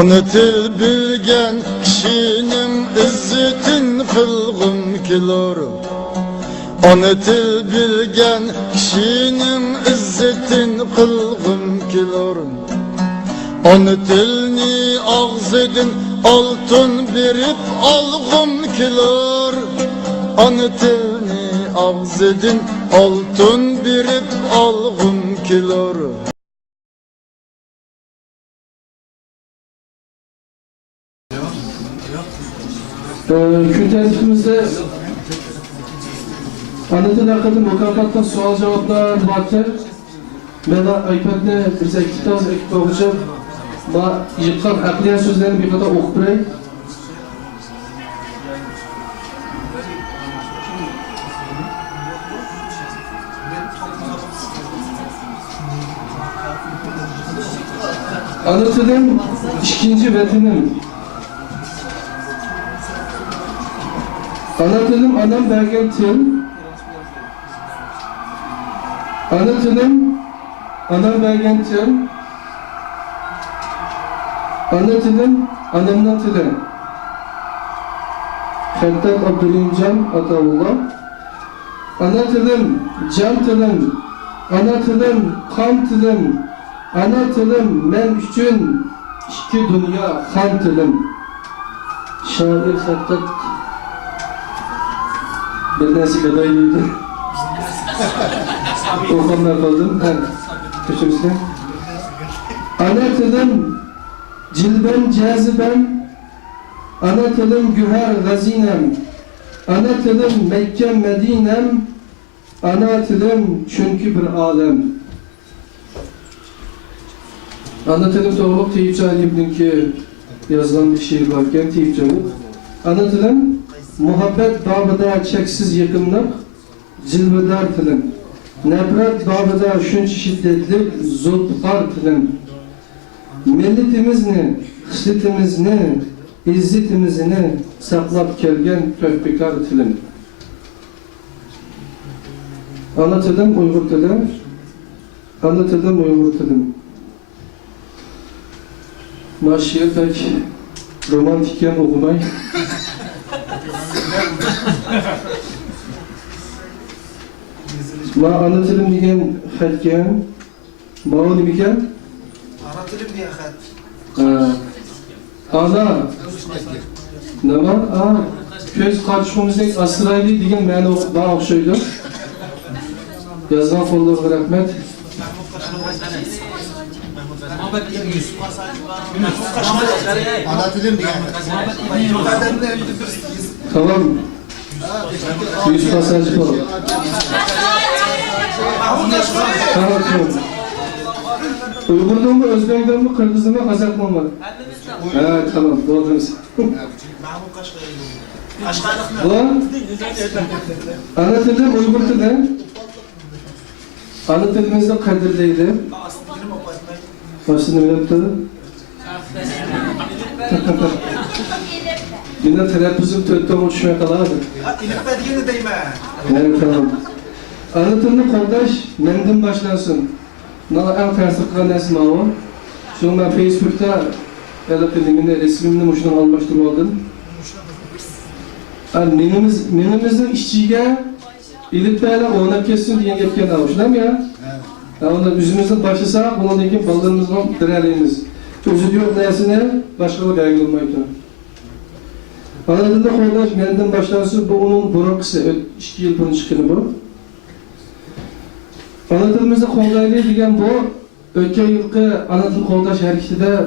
Onu til bilgen kişinin izzetin kılgın kilor. Onu til bilgen kişinin izzetin kılgın kilor. Onu tilni ağzedin altın berip algım kilor. Onu tilni ağzedin altın berip algım kilor. Gün tertibimizde Anadolu hakkında mukafattan sual cevaplar vardır. Ben iPad'de bize kitap ekip olacak. Ben yıkan akliyen sözlerini bir kadar okup bırakayım. Anadolu'nun ikinci vetinim. Ana tilim anam bergen til. Ana tilim anam bergen til. Ana tilim anamdan tili. Xeltat Abdülhamidcan Ataullah. Ana tilim can tilim. Ana tilim kan tilim. Ana tilim men üçün iki dünya kan tilim. Şair Xeltat bir nesi kadar iyiydi. Okumlar kaldım. Köşemizde. Ana tilim cilben cazibem. Ana tilim güher gazinem. Ana tilim Mekke Medinem. Ana tilim çünkü bir alem. Ana tilim doğruluk Teyip Canib'ninki yazılan bir şiir varken Teyip Canib. Ana tilim muhabbet babıda çeksiz yakınlık, cilvedar tilim. Nefret babıda şunca şiddetli, zultkar tilim. Milletimizni, hissetimizni, izzetimizni saklap kelgen köhbekar tilim. Ana tilim Uygur tilim. Ana tilim Uygur tilim. Şiir pek romantikken okumay. Ma ana tilim degan xatgan. Ma o nima ekan? Ana tilim degan xat. Ana. Nima? Ko'z qarshimizning asrayli degan ma'no bana o'xshaydi. Yozgan qo'llarga rahmat. Ana tilim degan Tamam. Yüz pasaj bu. Tamam. Uygur'dan mı, Özbek'ten mi, Kırgız'dan mı, Kazak'tan mı? Evet, tamam, doldurunuz. Bu, ana tilim Uygur tilim. Ana tilimizde kadirleydi. Başını ne yaptı? Yine telaffuzum tötten uçmaya kalardı. İlifbe diyeni deyme. Evet, tamam. Ana tilimde kardeş, menden başlansın. Nala en terslikten esma o. Şunu ben Facebook'ta ana tiliminde resmimini muştan almıştım oldum. Menimizin işçiye İlifbe'yle oynap kessin diye yapken almışlar ya. Onda yüzümüzden başlasak, bundan dekin ballarımızdan direleyimiz. Özü yok neyesine, başkalı belge olmaydı. Anadolu'da koyulaş, menden başlarsın, bu onun burakısı, 2 yıl bunun çıkını bu. Anadolu'muzda koyulaylı degen bu, ötken yılki Anadolu koyulaş hareketinde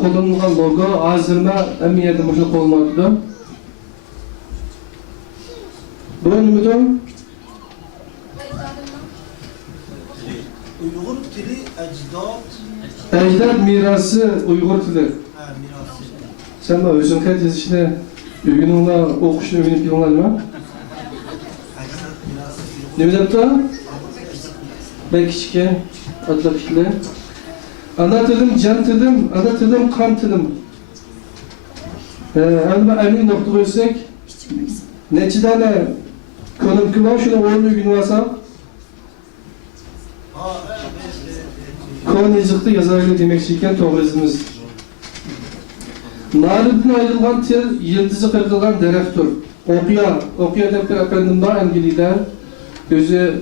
kullanılan logo, azdırma, emniyette boşuna koyulmadı. Bu önümüzde Uygur tili ecdat. Ecdat mirası Uygur tili. Mirası. Sen bana özün kaç yazışını, ürgününle, okuşunu ürgünüp yılınlar mı? Ne bileyim ta? Ben küçükken, atla fikirle. Ana tilim, can tilim, ana tilim, kan tilim. Ben emin nokta koysak, neçi tane konum kıvam şuna oğlu ürgünü varsa, Kon yazıkta yazarıyla demek iken toğrezimiz. Naribden ayrılgan til, yıldızı kırılgan derektir. Okuya dep bir efendim var Angil'de. Özü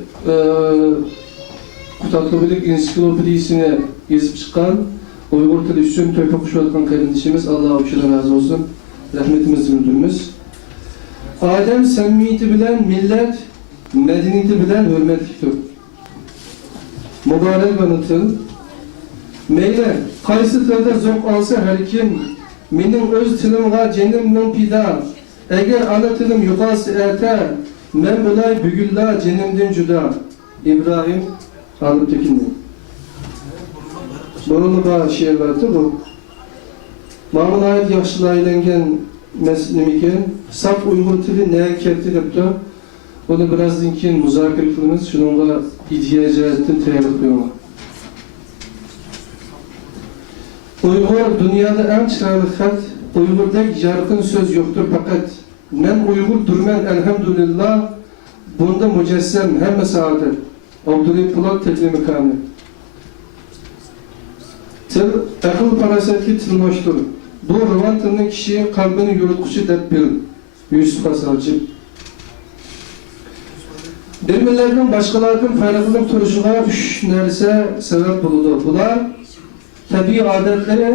Kutatlıbılık Ensiklopedisini yazıp çıkan, Uygur tili üçün töpe kuşatkan kardeşimiz, Allah hoşuna razı olsun. Rahmetimiz bildirimiz. Adem samimiyeti bilen millet, medeniyeti bilen hürmetliktir. Mübarek anıtın. Meyle, kaysı tilde zok alsa her kim, menin öz tilimga cenimmin pida, eğer ana tilim yuqası ete, men bulay bügülla cenimden juda. İbrahim Halıp Tekin'den. Borulu bağ şiir vardı bu. Mamın ayet yaxşılı aylangen meslimiken, sap Uygur tili neye kepti depti. Onu birazdan keyin muzakir kılımız, şununla ihtiyacatin tayarlık koyma. Uygur dünyada en çıralı xat, Uygurdek yarkın söz yoktur fakat men Uygur durmen elhamdülillah, bunda mücessem hemme saadet. Abdülhamid Polat teklimi kanı. Til, akıl parasetli tilmoştur. Bu rıvan tilinin kişiye kalbini yürütküçü dep bilin. Yusuf Asavcı. Bir milletinin başkalarının farklılık turuşuna üç nerse sebep bulundu. Bular, tabi adetleri,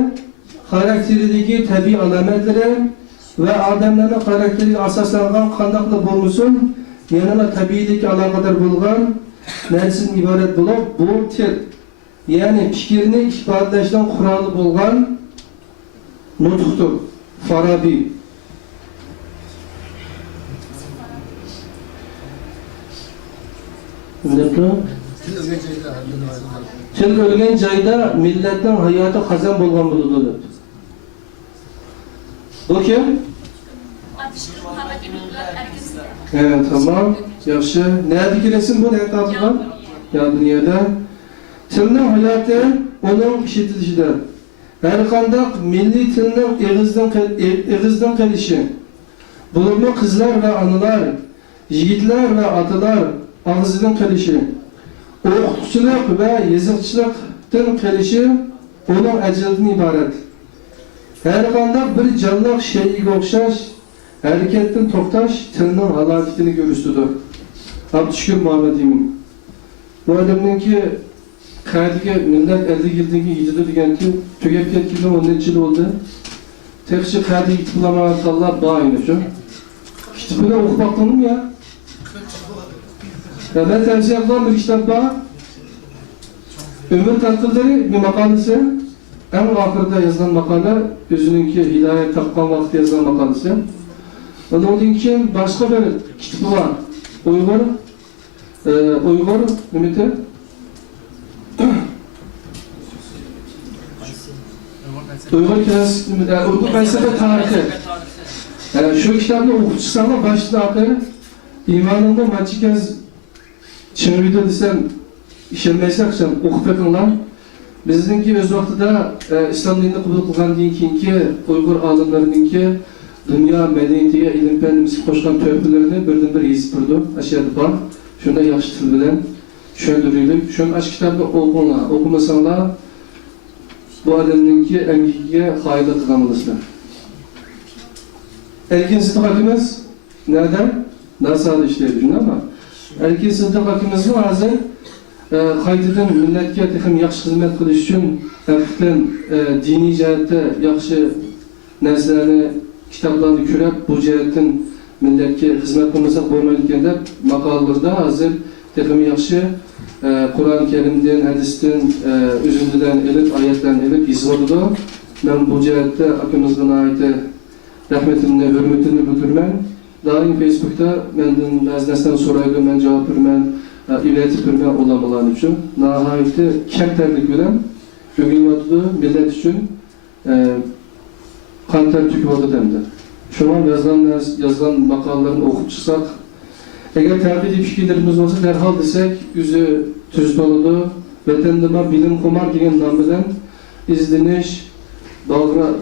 karakterideki tabi alametleri ve adamların karakteri asaslangan kandaklı bulmuşsun, yanına tabiideki alakadar bulgan, nersin ibaret bulup, bu til. Yani fikrini ifadeleşten kuralı bulgan nutuktur. Farabi. Til ölgen jayda milletin hayatı kazan bolgan buludu. Bu kim? Evet, tamam. Yaxşı. Nerede giresin bu? Nerede tabılan? Ya dünyada. Tilinin hayatı onun işitilişide. Her kandak milli tilinin eğizden kalışı. Bulunma kızlar ve anılar, yigitler ve atılar ağzından kalışı. Okutçuluk ve yazıkçılıktan kalışı onun ecelinden ibaret. Her kandak bir canlıq şeyi okşaş, hareketten toktaş, tilinin halaketini görüstüdür. Abdüşkür Muhammed İmin. Bu adamın ki Kaydıga millet 50 yıldaki yıcıdı diyen ki tügep yetkili 10 yıl oldu. Tekçi kaydı yıtılamaya Allah bağını şu. Kitapını okup baktım ya. Ya ben tavsiye edilen bir kitap var. Ömür Tatkılları bir makalesi. En ahırda yazılan makale, özününki hidayet tapkan vakti yazılan makalesi. Onun için başka bir kitabı var. Uygur, Ümit'i. Uygur felsefe tarihi. Şu kitabını okutçusana başta akı imanında maçı kez Çin video desem işlenmeyse akşam okup yakınlar. Bizdeki öz vaxtıda İslam dinini kabul kılgan ki Uygur alimlerinin dünya medeniyetiye ilim fenimizi koşkan töhfelerini birden bir yazıp durdu. Aşağıda var. Şunda yaxşı til bilen şöndürüylük. Şun aç kitabını okumasanlar bu adamınki emgiye hayırlı kılamalısıdır. Erkin Sıddık Hakimiz nereden? Nasıl işleyip ama Erkin Sıddık Hakimizin hazır kaydıdan milletke tekim yaxşı hizmet kılış için erkekten dini cihette yaxşı neslerini, kitaplarını kürep bu cihetten milletke hizmet kılmasak olmayırken de makalalarda hazır tekim yaxşı Kur'an-ı Kerim'den, hadisten, üzüntüden elip, ayetlerden elip izvadıda. Ben bu cihette akımızdan ait rahmetimle, hürmetini bildirmen. Daim Facebook'ta benden bazı nesden soraydı, ben cevap vermen, iletip vermen olamalan için. Nahayeti kemterlik bilen, bugün vatıdı millet için kanter tüküvadı demdi. Şu an yazılan makalalarını okup çıksak, eğer takip fikirlerimiz olsa derhal desek, yüzü tüz doludu, vatandama bilim kumar degen nam bilen izleniş,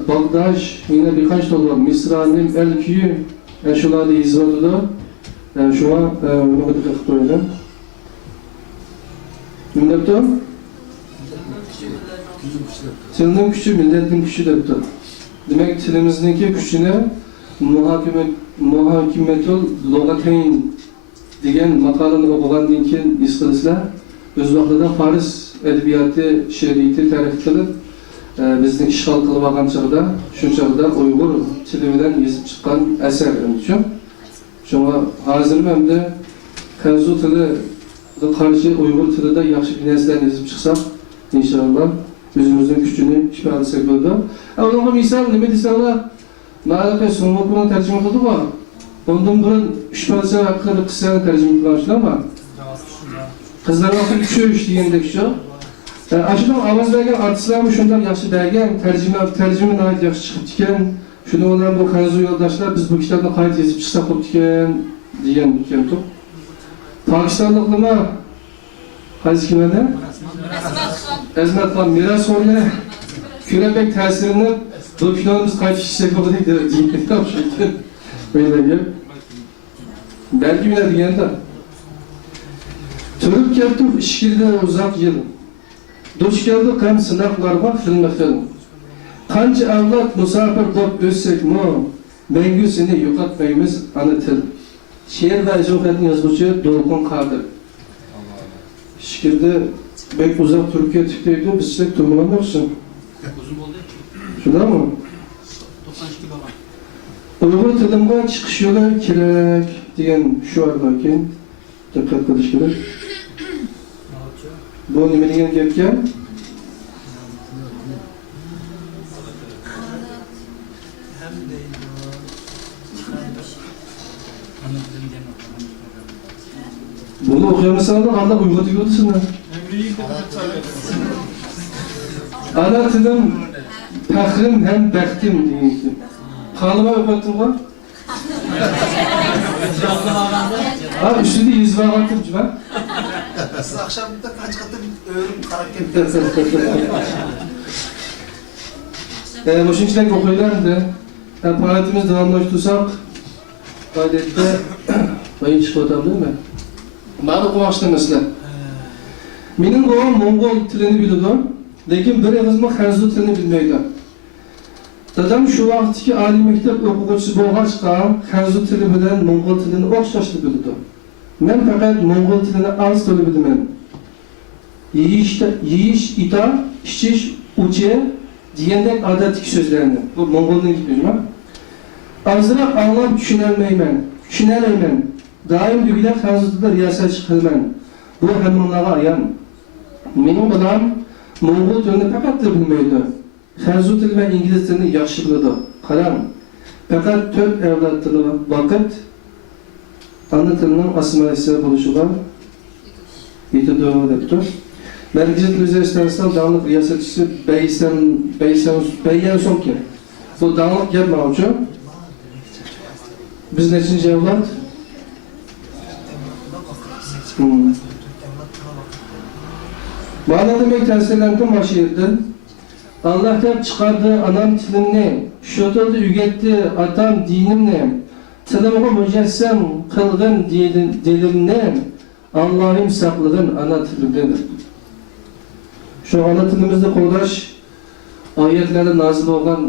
Bagdaj, yine birkaç dolu, Misranim, El-Küyü, şularda izladıdı. Şu an bunu dikkat koyalım. Milletim? Senin küçü, milletin küçü depti. demek tilimizdeki güçüne muhakimetul logateyn degan maqolani o'qigandan keyin his qilasizlar, o'z vaqtida Fars edebiyoti, she'riyati tarix qilib, bizni ishg'ol qilib olgan chog'da, shu chog'da Uyg'ur tili bilan yozib chiqqan asar uchun. Shunga hozir ham de Kanzu tiliga qarshi Uyg'ur tilida yaxshi narsalarni yozib chiqsak, inshaalloh o'zimizning kuchini ifodalasak bo'ladi. Avvalroq misol nima desalar, ma'lumotga so'nggi tarjima qildik-ku. Ondan burun 3 parça hakkında kısa tercüme kılamışlar ama kızlar vakit düşüyormuş diyendek şu. Aşıdan avaz vergen artistler şundan yaxşı vergen, tercüme ait yaxşı çıkıp diken, şunu olan bu Kanzu yoldaşlar biz bu kitabını kayıt yazıp çıksak olup diken diken çok. Pakistanlıklıma Haziz kime ne? Ezmet Khan miras oyna Kürebek tesirini bu kitabımız kayıt işlek olup diken. Böyle gel. Belki bile diyende. Türk yaptık işkilde uzak yıl. Duş geldi hem sınavlarga filmekten. Kanca avlat musafir bolup össek mu? Mengüsünü yokatmayımız ana til. Şiir ve icoketini yazgıcı Dolkun Kadir. İşkilde bek uzak Türkiye tükteydi, biz çilek durmalamıyorsun. Şurada mı? Uyghur tilimga chiqish yo'li kerak degan shuardan keyin diqqat qilish kerak. Bu nima degan gapga? Bunu okuyamasan da qanday Uyg'ur tili o'qisinlar. Ana tilim faxrim hem baxtim degan. Kalıma öpüldüm var. Abi üstünde yüz var artık ben. Siz akşamda kaç katı bir öğüm karakter. Boşun içinden okuylardı. Parantimiz devamlaştırsak, adette bayın çıkmadan değil mi? Bana okumakçı mesela. Benim babam Mongol tilini biliyordu. Lakin bir evizme Kanzu tilini bilmeydi. Dadam şu vaxtki ali mektep o'quvchisi bo'lg'achqa Kanzu tili bilan Mongol tilini o'xshashni bildi. Men faqat Mongol tilini az to'la bilaman. Yeyish, ita, ichish, uchi degandek odatdagi so'zlarni. Bu Mongolning gapimi. Azroq anglab tushunolmayman. Doim degilab Kanzu tilida riyosatchi qilaman. Bu hammalarga ayon. Mening bolam Mongol tilini faqat bilmaydi. Kanzu tili ve İngiliz tilini yaxshi biladi. Qarang, faqat 4 avlod tili vaqt ana tilining assimilyatsiya bo'lishiga yetadi debdi. Markaziy Televizion davlat riyosatchisi Bayyan Sonki. Bu davlat gap mavjud. Biz nechinchi avlod? Bana demek təsirləndim başı yerdən. Allah hep çıkardı anam tilimni, şotildi ügetti atam dinimni, tilimga mücessem kılgın dilimni, Allah'ım saklığın ana tilimdedir. Şu ana tilimizde qo'llash oyatlarda nazil bo'lgan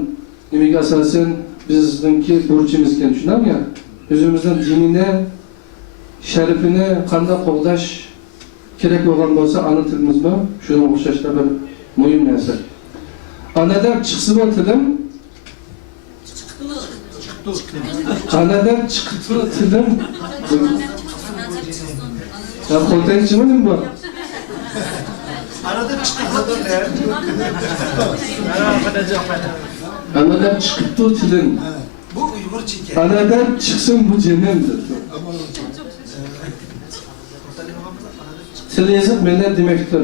nimaga asosan bizningki burchimiz ekan, tushunami ya? O'zimizning dinini, sharifini qanday qo'llash kerak bo'lgan bo'lsa ana tilimizda shunga o'xshashlar bir muhim narsa. Anadan çıksı bu tilim. Anadan çıktı tilim. Ya koltuğa çıkmadın mı bu? Anadan çıktı Anadan çıktı tilim. Bu Uygur çiğken. Anadan çıksın bu cehennemdir. Til yazıp millet demektir.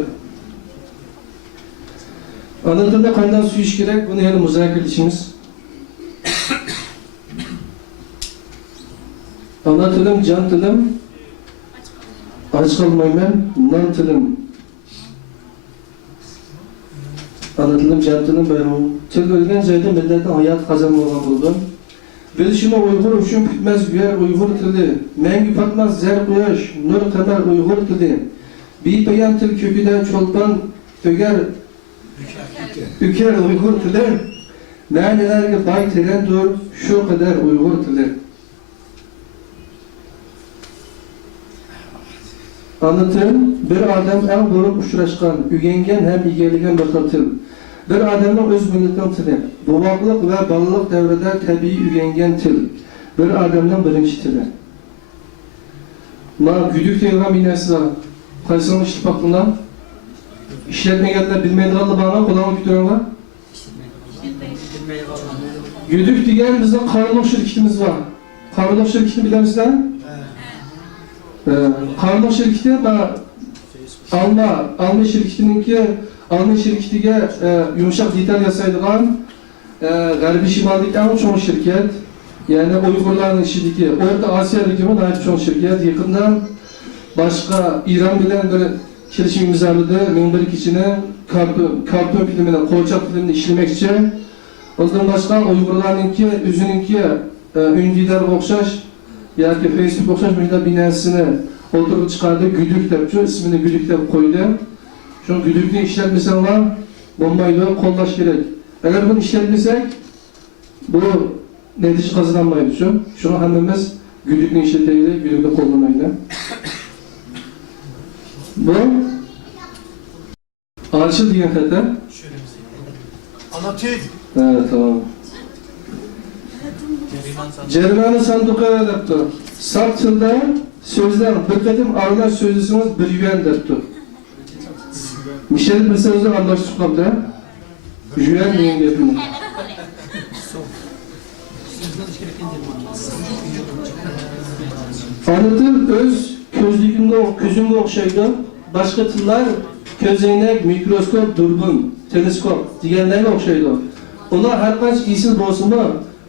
Ana tilda qanday suyish kerak, buni yana muzokaralashimiz. Ana tilim, jon tilim, och qolmayman, non tilim. Ana tilim, jon tilim, bayram. Til o'lgan joyda millatning hayot qazon bo'lgan bo'ldi. Bilishini Uyg'ur uchun bitmas yer Uyg'ur tili, mangu patmas zar quyosh, nur qamar Uyg'ur tili. Bepayon til ko'kida cho'lpon to'gar Üker Uygur tili, ma'nilarga boy tilindir, şu kadar Uyg'ur tili. Anlatın, bir adam en bo'lib uchrashgan, uylangan ham egallagan bir xil til. Bir adamning o'z millatining tili, boboqlik va bolalik davrida tabiiy uylangan til. Bir adamning birinchi tili. Ma güdük deyilgan bir narsa. Qaysini ishlatib baqdinglar? İşletmeyenler bilmeydiganlar bana kulağını kütüyorlar. Güdük degan bizning qarindosh shirkitimiz var. Qarindosh shirkitini bilamizlar? Qarindosh shirkiti Alma şirkitiga yumshoq detal yasaydigan G'arbiy shimollik eng cho'ng shirkat, ya'ni Uyg'urlarning ichidagi O'rta Osiyodagi eng cho'ng shirkat. Yaqindan boshqa İran bilan bir kelishim imzoladi. Men bir kishini karton filmini, qo'lchoq filmini ishlamoqchi. Ondan boshqa Uyg'urlarningki o'zininki Ündidarga o'xshash yoki Facebook o'xshash bunday binasini o'tirib chiqardi, Güdük deb, shu ismini Güdük deb qo'ydi. Şu güdükni işletmesenler bombayla qo'llash kerak. Agar bunu işletmesek bu natija qozonolmaydi. Shuni hammamiz güdükni ishlataylik, güdükni qo'llamaylik. Bu Arşil degan xata. Ana tül. Evet, tamam. Cerimani sanduqi debdi. Saf tilda so'zlar bir qatim aralash so'zlasangiz 1 yuan debdi. Mishel bir sözle anlaştık kaldı. Juan deyin gapini. Ana til öz ko'zimga o'xshaydi. Boshqa tillar ko'zoynak, mikroskop, durbin, teleskop deganlarga o'xshaydi. Ular har qancha esil bo'lsa-mu,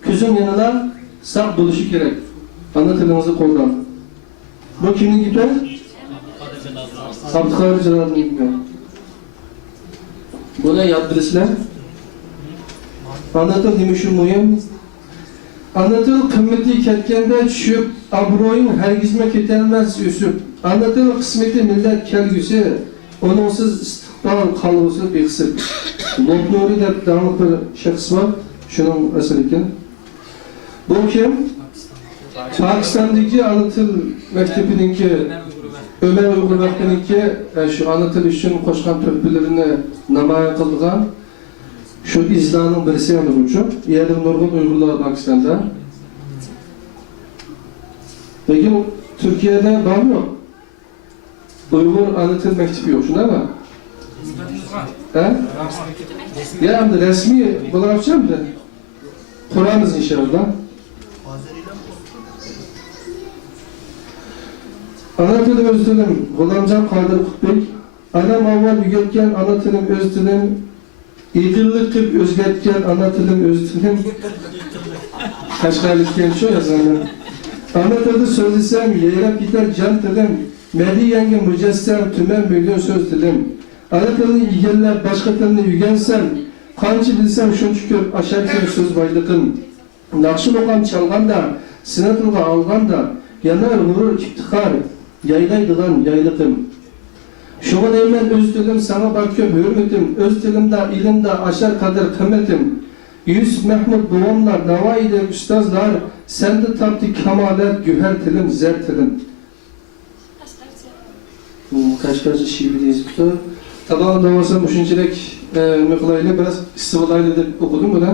ko'zim yanada saq bo'lishi kerak. Ana tilimizni qo'ldan. Bu kimning gapi? Abduqodir Jalolning gapi. Buna yad bilesizler. Ana til nima uchun muhim? Ana til qimmati ketganda tushib, obro'ying hargizma ketilmas o'sib. Ana til qismati millat kelgusi, uningsiz istiqbol qolgusi beqisib. Lotnuri deb davlat bir shaxs bor, shuning asli ekan. Bu kim? Pokistondagi ana til maktabiniki Ömer Uyg'ur vaqtiniki shu ana til uchun qo'shgan to'plarni namoyon qilgan shu izlarning birisi ham bu. Yana nurg'un Uyg'urlar Pokistonda. Lekin Turkiyada bormi? Uyg'ur ana til maktabi yo'q, shundaymi? Ha? Ya endi rasmiy bo'larchiamdi. Quramiz inshaalloh. Ana tilim öz tilim, G'ulomjon Qodir Qutbek. Anam avval uyatgan ana tilim öz tilim, egillik qilib o'zgartgan ana tilim öz tilim. Qashqarlikdan shu yozaman. Ana tilda so'zlasam, yayrab ketar jon tilim, madiyanga mujassam tuman million so'z tilim. Ana tilni egallab boshqa tilni o'rgansam, qancha bilsam shuncha ko'p asharkin so'z boyliqim. Naqshi o'qam chalganda, sinatılga alganda, yanar g'urur iftixor, yaylaydigan yayliqim. Şuna deyman öz tilim sana bor ko'p hurmatim, öz tilimda ilimda ashar qadr qimmatim. Yusuf Mahmud buvamlar, Navoiyda ustozlar, senda topdi kamolat, güher tilim, zar tilim. Qashqarcha shibideyiz bu. Taban davosam shunchalik miqlayli biraz istivolayli deb o'qidim buni.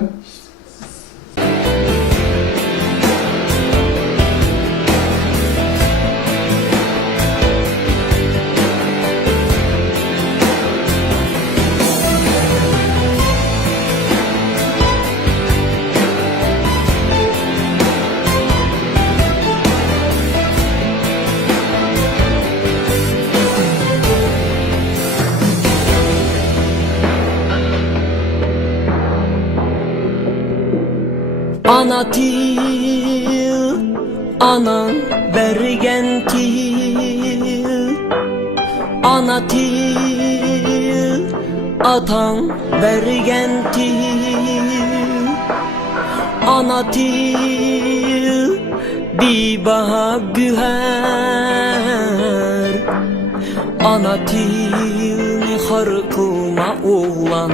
Ana til, anan bergen til. Ana til, atan bergen til. Ana til, bir baha güher. Ana til, harkuma oğlan.